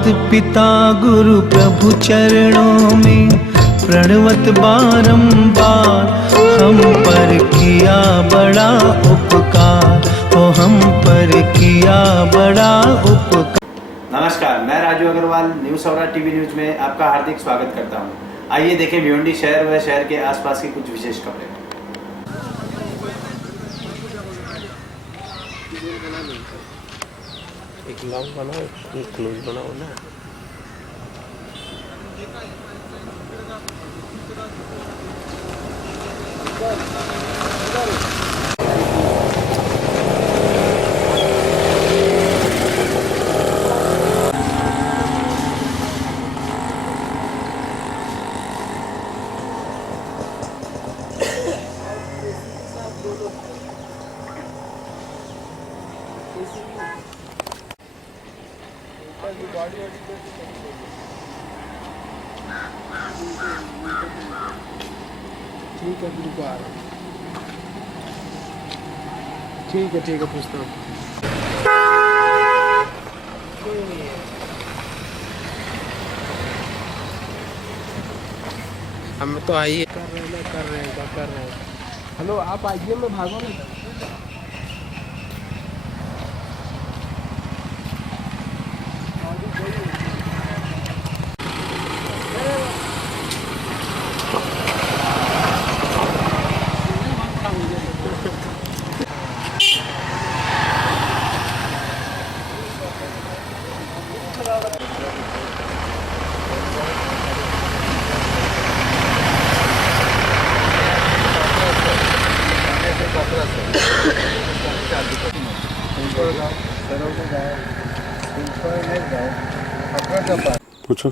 मात पिता गुरु प्रभु चरणों में प्रणवत बारंबार, हम पर किया बड़ा उपकार, ओ हम पर किया बड़ा उपकार। नमस्कार, मैं राजू अग्रवाल न्यूज़ सौरा टीवी न्यूज़ में आपका हार्दिक स्वागत करता हूं। आइए देखें भिवंडी शहर व शहर के आसपास की कुछ विशेष खबरें। एक लॉन्ग बनाओ, एक क्लोज बनाओ ना। ठीक है, बिल्कुल आ रहा हूँ। ठीक है पूछता हूँ। कोई नहीं है, हम तो आइए कर रहे हैं। हेलो, आप आइए, मैं भागो नहीं। पूछो।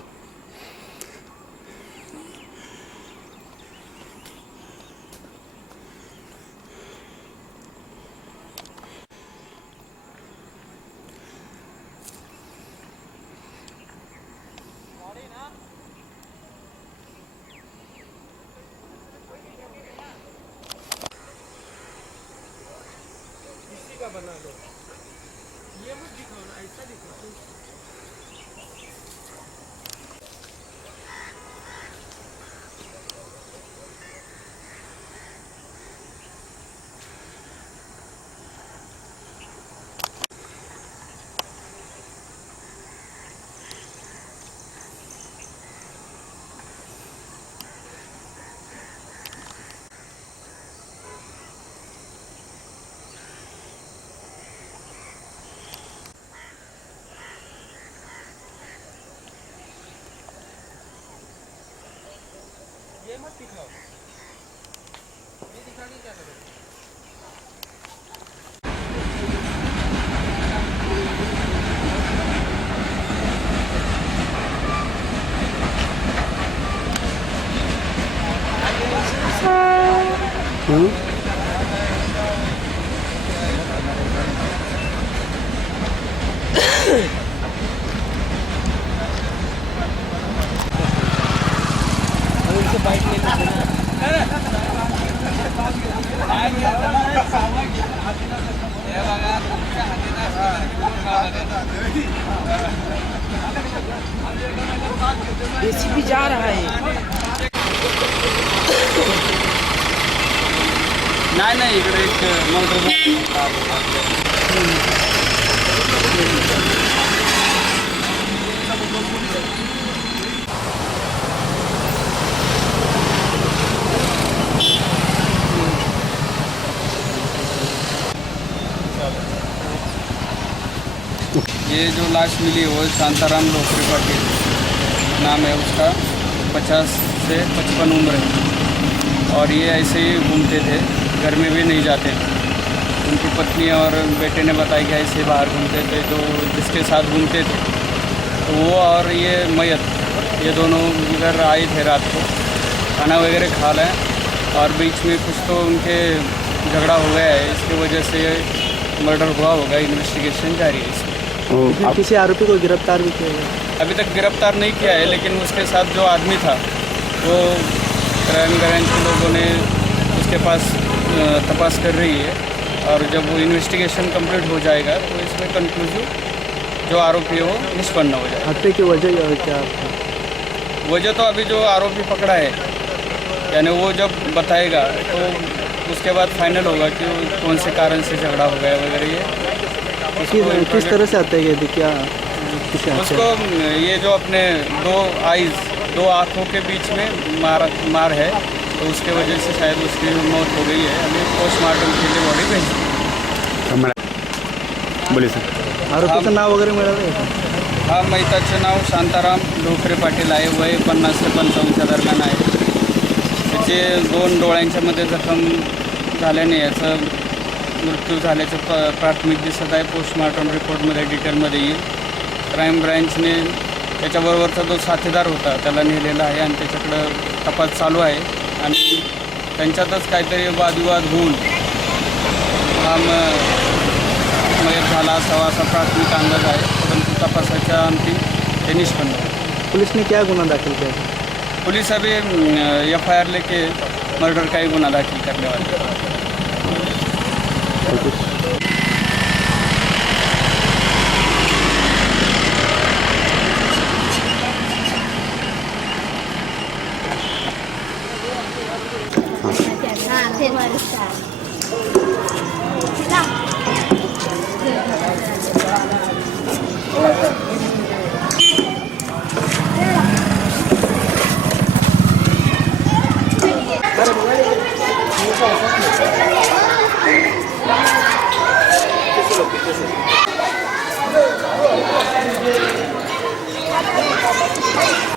का बना दो, ये मत दिखाओ ना, ऐसा दिखाओ। ये मत दिखाओ, ये दिखा के क्या करोगे? बाइक ले जेसीबी जा रहा है। नहीं इकडे एक मोटर ये जो लाश मिली वो शांताराम लोकरी पाटिल नाम है उसका, 50 से 55 उम्र है और ये ऐसे ही घूमते थे, घर में भी नहीं जाते। उनकी पत्नी और बेटे ने बताया कि ऐसे बाहर घूमते थे, जो जिसके साथ घूमते थे तो वो और ये मयत ये दोनों इधर आए थे रात को, खाना वगैरह खा लें और बीच में कुछ तो उनके झगड़ा हो गया है, इसकी वजह से मर्डर हुआ होगा। इन्वेस्टिगेशन जारी है इसमें। किसी आरोपी को गिरफ्तार भी किया गया? अभी तक गिरफ्तार नहीं किया है, लेकिन उसके साथ जो आदमी था वो क्राइम ब्रांच के लोगों ने उसके पास तपास कर रही है और जब वो इन्वेस्टिगेशन कंप्लीट हो जाएगा तो इसमें कंक्लूसिव जो आरोपी है वो निष्पन्न हो जाए। हत्या की वजह क्या? वजह तो अभी जो आरोपी पकड़ा है यानी वो जब बताएगा तो उसके बाद फाइनल होगा कि वो कौन से कारण से झगड़ा हो गया वगैरह ये किस तरह से हत्या की थी, क्या किसी उसको ये जो अपने दो आँखों के बीच में मार है तो उसके वजह से शायद उसकी मौत हो गई है। अभी पोस्टमार्टम के लिए बॉडी भेज बोलिए सर। आरोपीचं नाव वगैरे मिळालं आहे? हा मैताचे नाव शांताराम डोकरे पाटील आहे, वय 50 ते 55च्या दरम्यान आहे। त्याचे 2 डोळ्यांच्या मध्ये जखम झाल्याने याचं मृत्यू झाल्याचं प्राथमिक दिसत आहे। पोस्टमार्टम रिपोर्टमध्ये डिटेलमध्ये येईल। क्राईम ब्रँचने त्याच्याबरोबरचा जो साथीदार होता त्याला नेलेला आहे आणि त्याच्याकडं तपास चालू आहे आणि त्यांच्यातच काहीतरी वादविवाद होऊन हा मयत झाला असावा असा प्राथमिक अंदाज आहे, परंतु तपासाच्या अंती ते निष्पन्न आहे। पुलिस ने क्या गुना दाखिल किया? पुलिस अभी FIR लेके मर्डर का ही गुना दाखिल करने वाले हैं।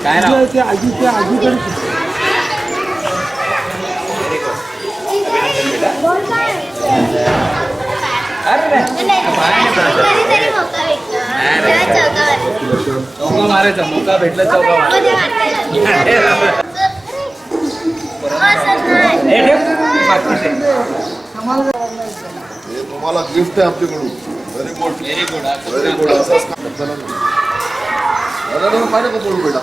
काय नाव? चौका मारायचा मौका भेटला चौका हे तुम्हाला गिफ्ट आहे आमच्याकडून. Very good very good. असंच काम पाहिजे का बोलू बेटा,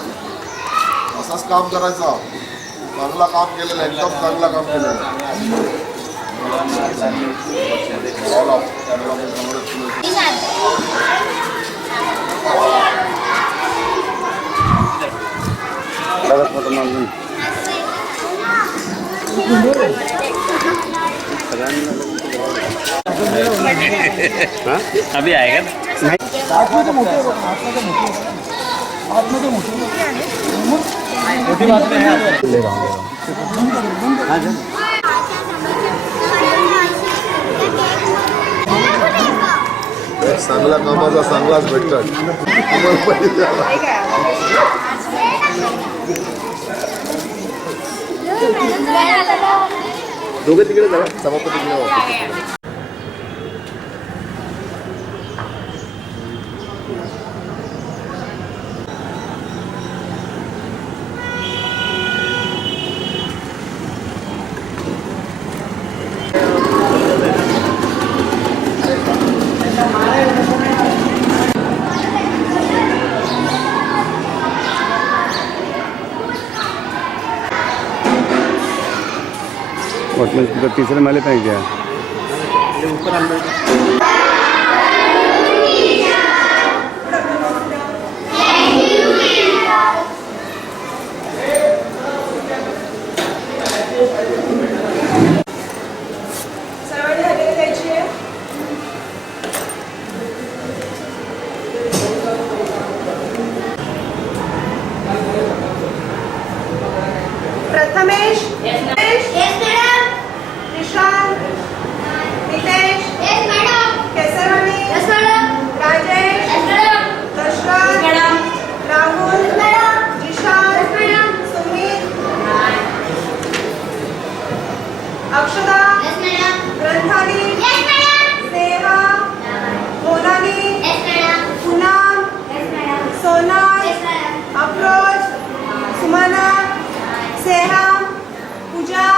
असंच काम करायचं. चांगला काम केलेलं, एकदम चांगला काम केलेलं. अभी आएगा ना? चांगल्या कामाचा चांगलाच भेटतात. दोघे तिकडे जा, सभापती तिकडे. और तीसरे माले पे क्या? प्रथमेश, निशांत, नितेश, केसरवाणी, राजेश, दशरथ, राहुल, जिशान, सुमित, अक्षदा, ग्रंथाली, स्नेहा, मोनाली, पूनम, सोनल, अफरोज, सुमना, सेहा, पूजा,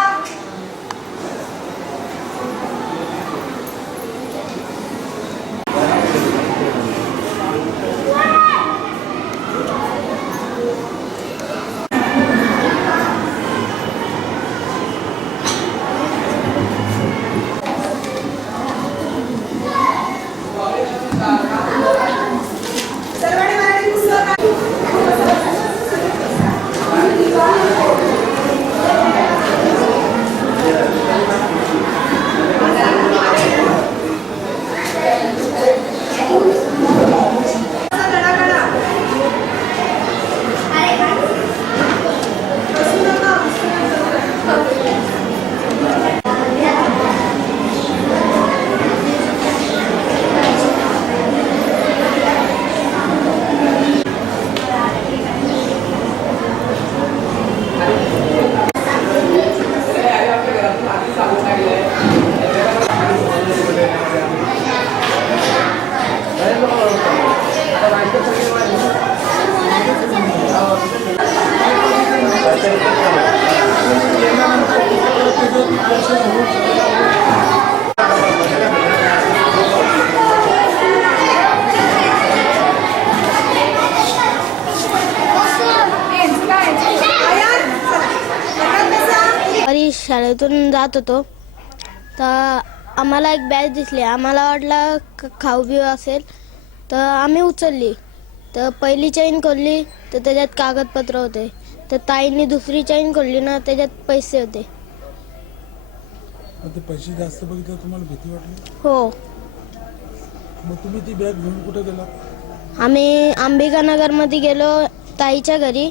दुपारी शाळेतून जात होतो तर आम्हाला एक बॅग दिसली. आम्हाला वाटलं खाऊ बिऊ असेल तर आम्ही उचलली. तर पहिली चैन खोलली तर त्याच्यात कागदपत्र होते. तर ताईंनी दुसरी चैन खोलली ना, त्याच्यात पैसे होते. ते पैसे जास्त बघितलं तुम्हाला भीती वाटली? हो. मग तुम्ही ती बॅग घेऊन कुठे गेला? आम्ही अंबिकानगरमध्ये गेलो ताईच्या घरी.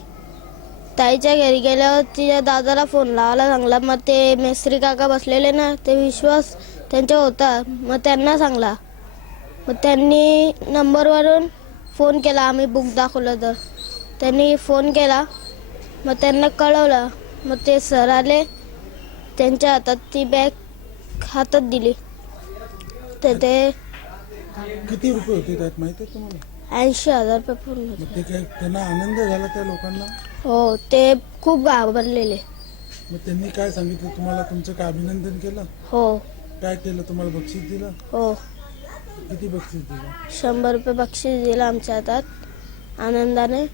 ताईच्या घरी गेल्यावर तिच्या दादाला फोन लावायला सांगला. मग ते मेस्त्री काका बसलेले ना, ते विश्वास त्यांच्या होता. मग त्यांना सांगला. मग त्यांनी नंबरवरून फोन केला. आम्ही बुक दाखवलं तर त्यांनी फोन केला. मग त्यांना कळवलं. मग ते सर आले. त्यांच्या हातात ती बॅग हातात दिली. तर ते किती रुपये होते त्यात माहिती आहे तुम्हाला? 80,000 रुपये पूर्ण होते. मग ते काय त्यांना आनंद झाला त्या लोकांना? हो, ते खूप घाबरलेले. मग त्यांनी काय सांगितलं तुम्हाला? तुमचं काय अभिनंदन केलं? हो. काय केलं? तुम्हाला बक्षीस दिलं? हो. किती बक्षीस दिलं? 100 रुपये बक्षीस दिलं आमच्या हातात आनंदाने.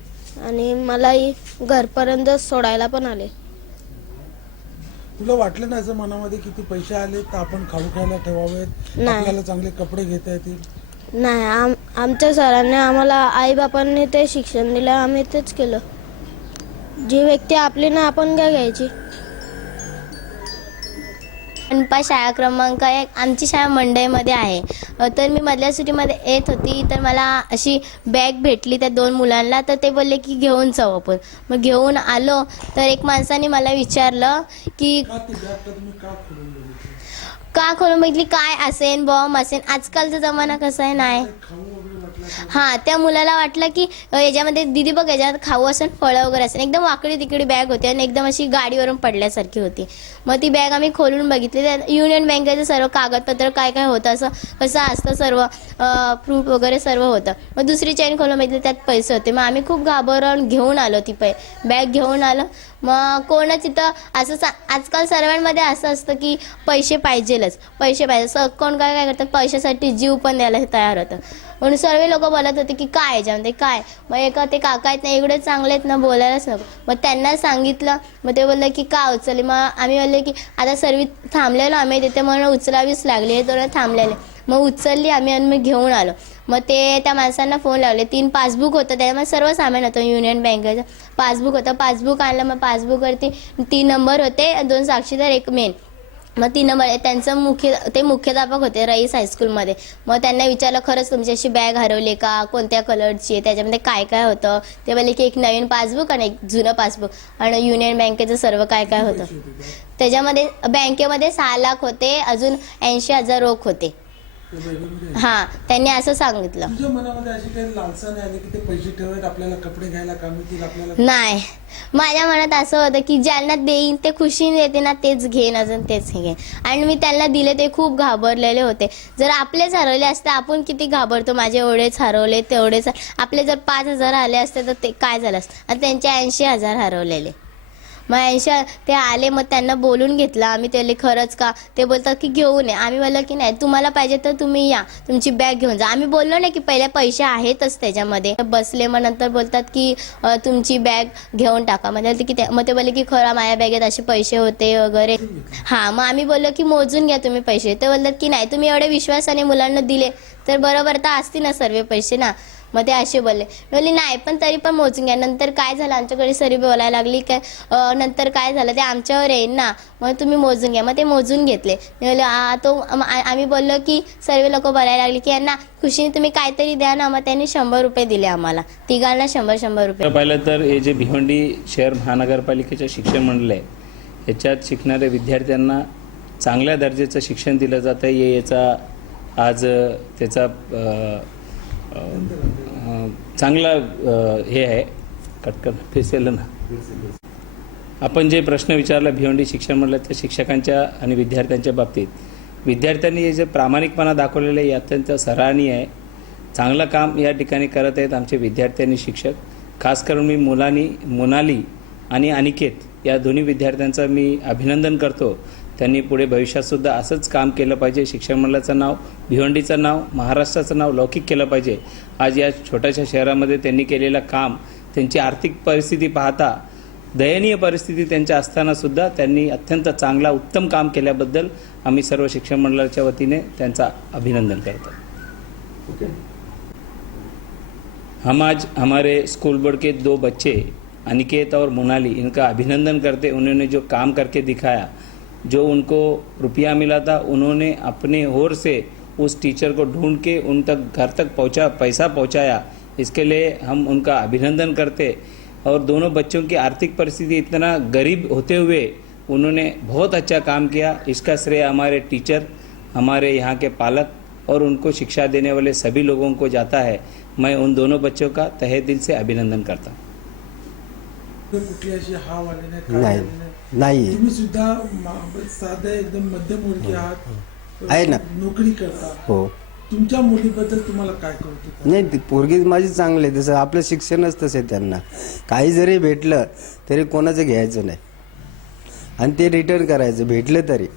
आणि मलाही घरपर्यंत सोडायला पण आले. तुला वाटलं ना असं मनामध्ये किती पैसे आले तर आपण खाऊ खायला ठेवावेत, नाही. आपल्याला चांगले कपडे घेता येतील? नाही, आमच्या सरांनी आम्हाला आईबापांनी ते शिक्षण दिलं. आम्ही तेच केलं. जी व्यक्ती आपली ना, आपण काय घ्यायची. मनपा शाळा क्रमांक 1 आमची शाळा मंडईमध्ये आहे. तर मी मधल्या सुट्टीमध्ये येत होती तर मला अशी बॅग भेटली त्या 2 मुलांना. तर ते बोलले की घेऊन जाऊ आपण. मग घेऊन आलो तर एक माणसाने मला विचारलं की का खोलून बघितली, काय असेल, बॉम्ब असेल. आजकालचा जमाना कसा आहे नाही. हां, त्या मुलाला वाटलं की याच्यामध्ये दीदी बघ याच्यात खाऊ असेल, फळं वगैरे असेल. एकदम वाकडी तिकडी बॅग होती आणि एकदम अशी गाडीवरून पडल्यासारखी होती. मग ती बॅग आम्ही खोलून बघितली. त्यात युनियन बँकेचं सर्व कागदपत्र काय काय होतं, असं कसं असतं सर्व प्रूफ वगैरे सर्व होतं. मग दुसरी चेन खोलून बघितली, त्यात पैसे होते. मग आम्ही खूप घाबरून घेऊन आलो ती बॅग घेऊन आलो. मग कोणच इथं असं आजकाल सर्वांमध्ये असं असतं की पैसे पाहिजेलच, पैसे पाहिजे. कोण काय काय करतात, पैशासाठी जीव पण द्यायला तयार होतं. म्हणून सर्व लोक बोलत होते की काय याच्यामध्ये काय. मग एका ते काका आहेत ना, एवढे चांगले आहेत ना, बोलायलाच नको. मग त्यांना सांगितलं. मग ते बोलले की का उचलली. मग आम्ही बोलले की आता सर्व थांबलेलो आम्ही तिथे, म्हणून उचलावीच लागली. हे दोन थांबलेले. मग उचलली आम्ही आणि मग घेऊन आलो. मग ते त्या माणसांना फोन लावले. 3 पासबुक होतं, त्याच्यामध्ये सर्व सामान होतं. युनियन बँकेचं पासबुक होतं. पासबुक आणलं. मग पासबुकवरती 3 नंबर होते, 2 साक्षीदार, 1 मेन. मग 3 नंबर त्यांचं मुख्याध्यापक होते रईस हायस्कूलमध्ये. मग त्यांना विचारलं खरंच तुमची अशी बॅग हरवली का, कोणत्या कलरची आहे, त्याच्यामध्ये काय काय होतं. ते बोलले की एक नवीन पासबुक आणि एक जुनं पासबुक आणि युनियन बँकेचं सर्व काय काय होतं. त्याच्यामध्ये बँकेमध्ये 6 लाख होते, अजून 80,000 रोख होते. हां, त्यांनी असं सांगितलं. तुझ्या मनामध्ये अशी काही लालसा नाही आली की ते पैसे ठेवत आपल्याला कपडे घ्यायला काम येतील आपल्याला? नाही, माझ्या मनात असं होतं की ज्यांना देईन ते खुशीने देते ना, तेच घेईन, अजून तेच घेईन. आणि मी त्यांना दिले. ते खूप घाबरलेले होते. जर आपलेच हरवले असते, आपण किती घाबरतो, माझे एवढेच हरवले तेवढेच. आपले जर 5,000 आले असते तर ते काय झालं असतं. आणि त्यांचे 80,000 हरवलेले. मग 80 ते आले. मग त्यांना बोलून घेतलं आम्ही. ते खरंच का, ते बोलतात की घेऊन ये. आम्ही बोललो की नाही, तुम्हाला पाहिजे तर तुम्ही या, तुमची बॅग घेऊन जा. आम्ही बोललो नाही की पहिले पैसे आहेतच त्याच्यामध्ये. बसले. मग नंतर बोलतात की तुमची बॅग घेऊन टाका. म्हणजे की मग ते बोलले की खरं माझ्या बॅगेत असे पैसे होते वगैरे. हां, मग आम्ही बोललो की मोजून घ्या तुम्ही पैसे. ते बोलतात की नाही, तुम्ही एवढे विश्वासाने मुलांना दिले तर बरोबर तर असतील ना सर्व पैसे ना. मग ते असे बोलले. बोलली नाही, पण तरी पण मोजून घ्या. नंतर काय झालं, आमच्याकडे सरी बोलायला लागली काय नंतर काय झालं ते आमच्यावर येईल ना, मग तुम्ही मोजून घ्या. मग ते मोजून घेतले. बोलले आम्ही बोललो की सर्व लोक बोलायला लागली की यांना खुशीने तुम्ही काहीतरी द्या ना. मग त्यांनी 100 रुपये दिले आम्हाला तिघांना, 100 रुपये. पाहिलं तर हे जे भिवंडी शहर महानगरपालिकेचं शिक्षण मंडळ आहे, याच्यात शिकणाऱ्या विद्यार्थ्यांना चांगल्या दर्जाचं शिक्षण दिलं जातं. याचा आज त्याचा चांगला हे आहे. कटकन फेसेल ना. आपण जे प्रश्न विचारला भिवंडी शिक्षण मंडळातल्या शिक्षकांच्या आणि विद्यार्थ्यांच्या बाबतीत, विद्यार्थ्यांनी हे जे प्रामाणिकपणा दाखवलेलं आहे अत्यंत सराहनीय आहे. चांगलं काम या ठिकाणी करत आहेत आमचे विद्यार्थी आणि शिक्षक. खास करून मी मोनाली आणि अनिकेत या दोन्ही विद्यार्थ्यांचं मी अभिनंदन करतो. त्यांनी पुढे भविष्यातसुद्धा असंच काम केलं पाहिजे. शिक्षण मंडळाचं नाव, भिवंडीचं नाव, महाराष्ट्राचं नाव लौकिक केलं पाहिजे. आज या छोट्याशा शहरामध्ये त्यांनी केलेलं काम, त्यांची आर्थिक परिस्थिती पाहता दयनीय परिस्थिती त्यांच्या असतानासुद्धा त्यांनी अत्यंत चांगला उत्तम काम केल्याबद्दल आम्ही सर्व शिक्षण मंडळाच्या वतीने त्यांचा अभिनंदन करतो. हम आज हमारे स्कूल बोर्ड के 2 बच्चे अनिकेत और मोनाली, इनका अभिनंदन करते. उन्होंने जो काम करके दिखाया, जो उनको रुपया मिला था उन्होंने अपने ओर से उस टीचर को ढूंढ के उन तक घर तक पैसा पहुंचाया. इसके लिए हम उनका अभिनंदन करते. और दोनों बच्चों की आर्थिक परिस्थिति इतना गरीब होते हुए उन्होंने बहुत अच्छा काम किया. इसका श्रेय हमारे टीचर, हमारे यहाँ के पालक और उनको शिक्षा देने वाले सभी लोगों को जाता है. मैं उन दोनों बच्चों का तहे दिल से अभिनंदन करता हूँ. कुठली अशी हाव आली नाही, काय नाही. आली नाही? नाही तुम्ही सुद्धा साधे एकदम मध्यमवर्गीय आहात, आहे ना. नोकरी करता. हो. तुमच्या मुलीबद्दल तुम्हाला काय कळतं? नाही, ती पोरगी माझी चांगली आहे. तसं आपलं शिक्षणच तसं आहे. त्यांना काही जरी भेटलं तरी कोणाचं घ्यायचं नाही आणि ते रिटर्न करायचं, भेटलं तरी.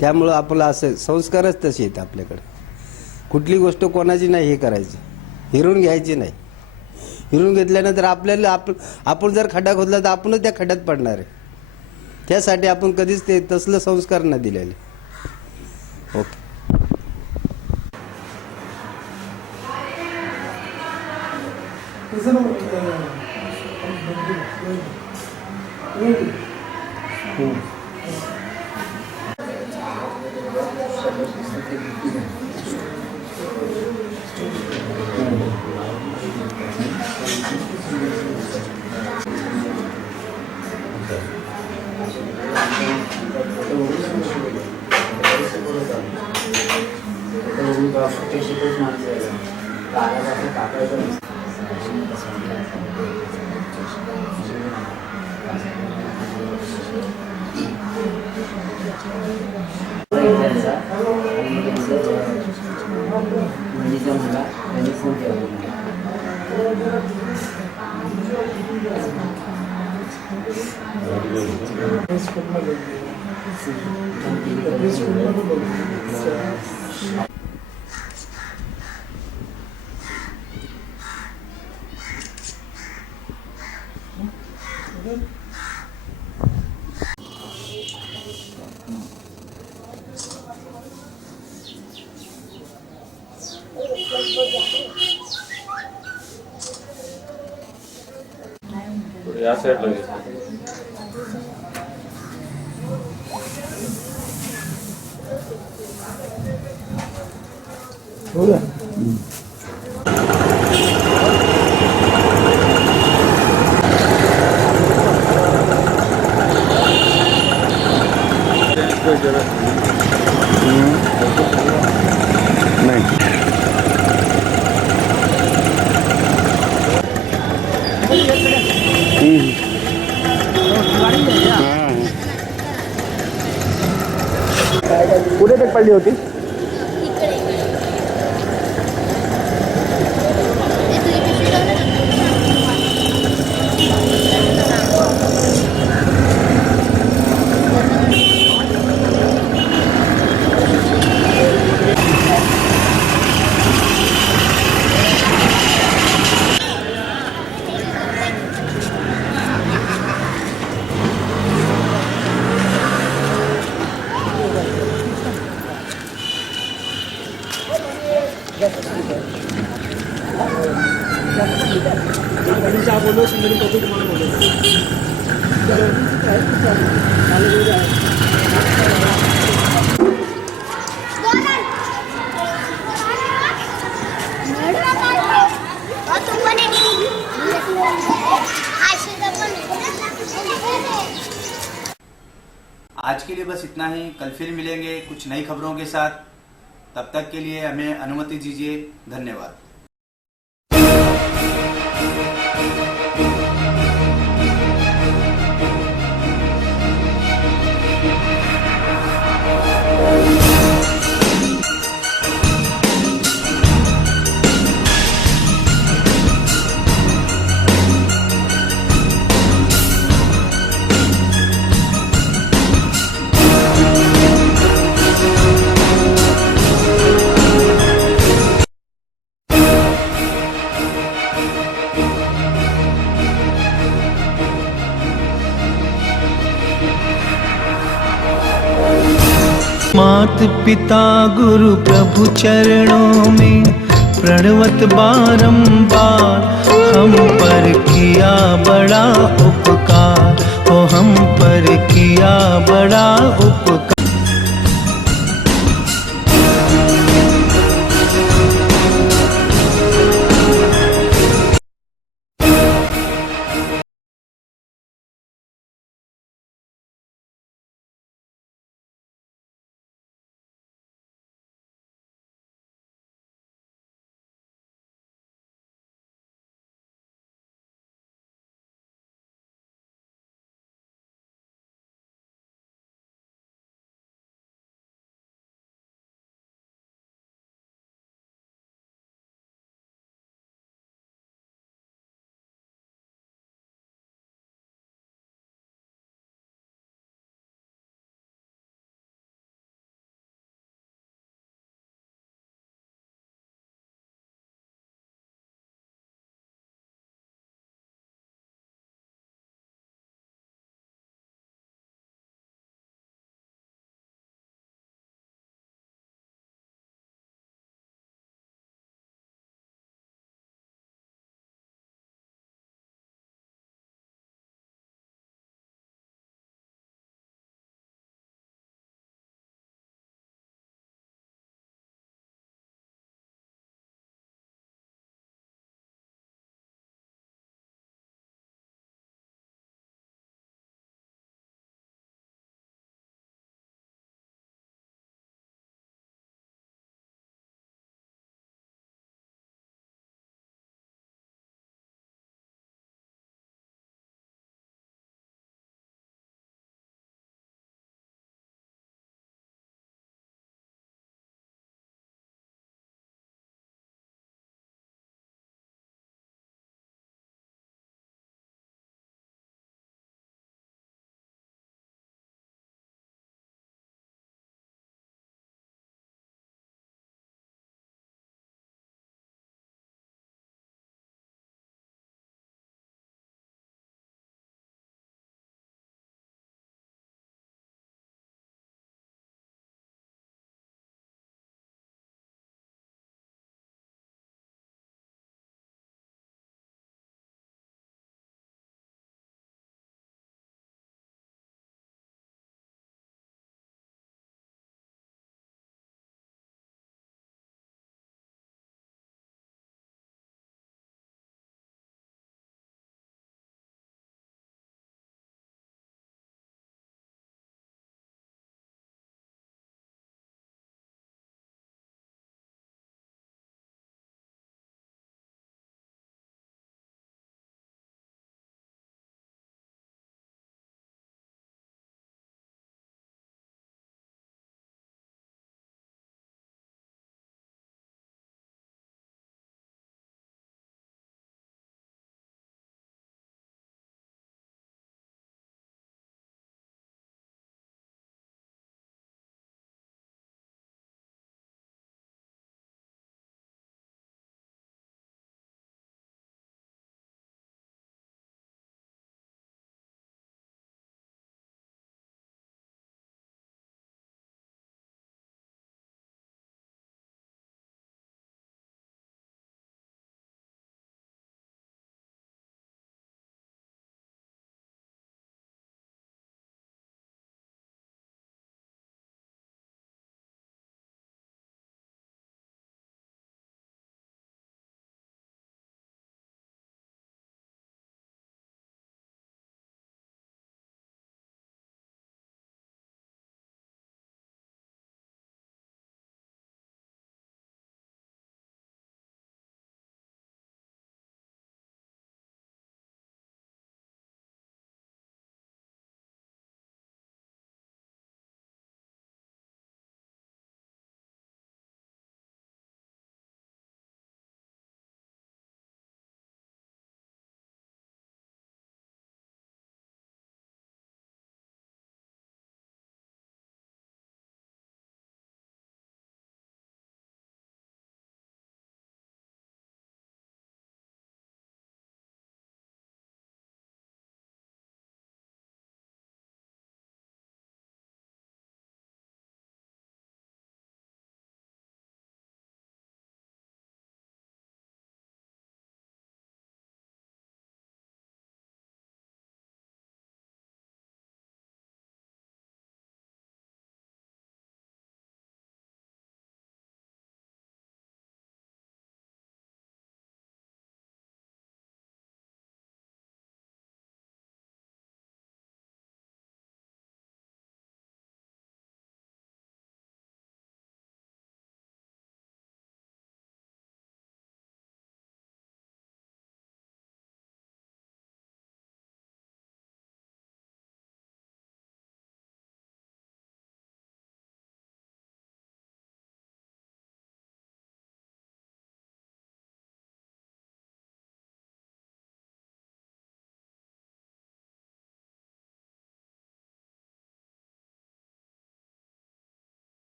त्यामुळं आपलं असं संस्कारच तसे आहेत आपल्याकडे. कुठली गोष्ट कोणाची नाही हे करायची, हिरून घ्यायची नाही. हिरून घेतल्यानंतर आपल्याला आपण जर खड्डा खोदला तर आपणच त्या खड्ड्यात पडणार आहे. त्यासाठी आपण कधीच ते तसलं संस्कार नाही दिलेले. ओके. तसं या साईडला घे. हो ना. कुठे तक पडली होती? आज के लिए बस इतना ही. कल फिर मिलेंगे कुछ नई खबरों के साथ. तब तक के लिए हमें अनुमति दीजिए. धन्यवाद. मात पिता गुरु प्रभु चरणों में प्रणवत बारंबार, हम पर किया बड़ा उपकार, ओ हम पर किया बड़ा उपकार।